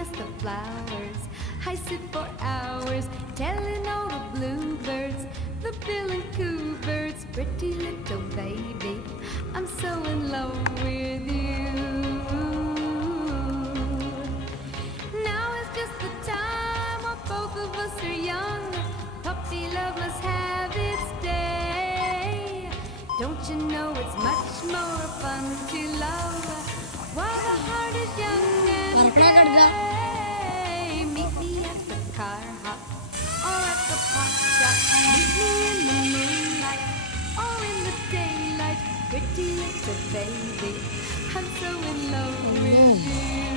past the flowers. I sit for hours telling all the bluebirds, the bill and coo birds, pretty little baby, I'm so in love with you. Now is just the time when both of us are young. Puppy love must have its day. Don't you know it's much more fun to love while the heart is young and gay. Meet me at the car hop or at the pop shop. Meet me in the moonlight or in the daylight. Pretty little baby, I'm so in love with you.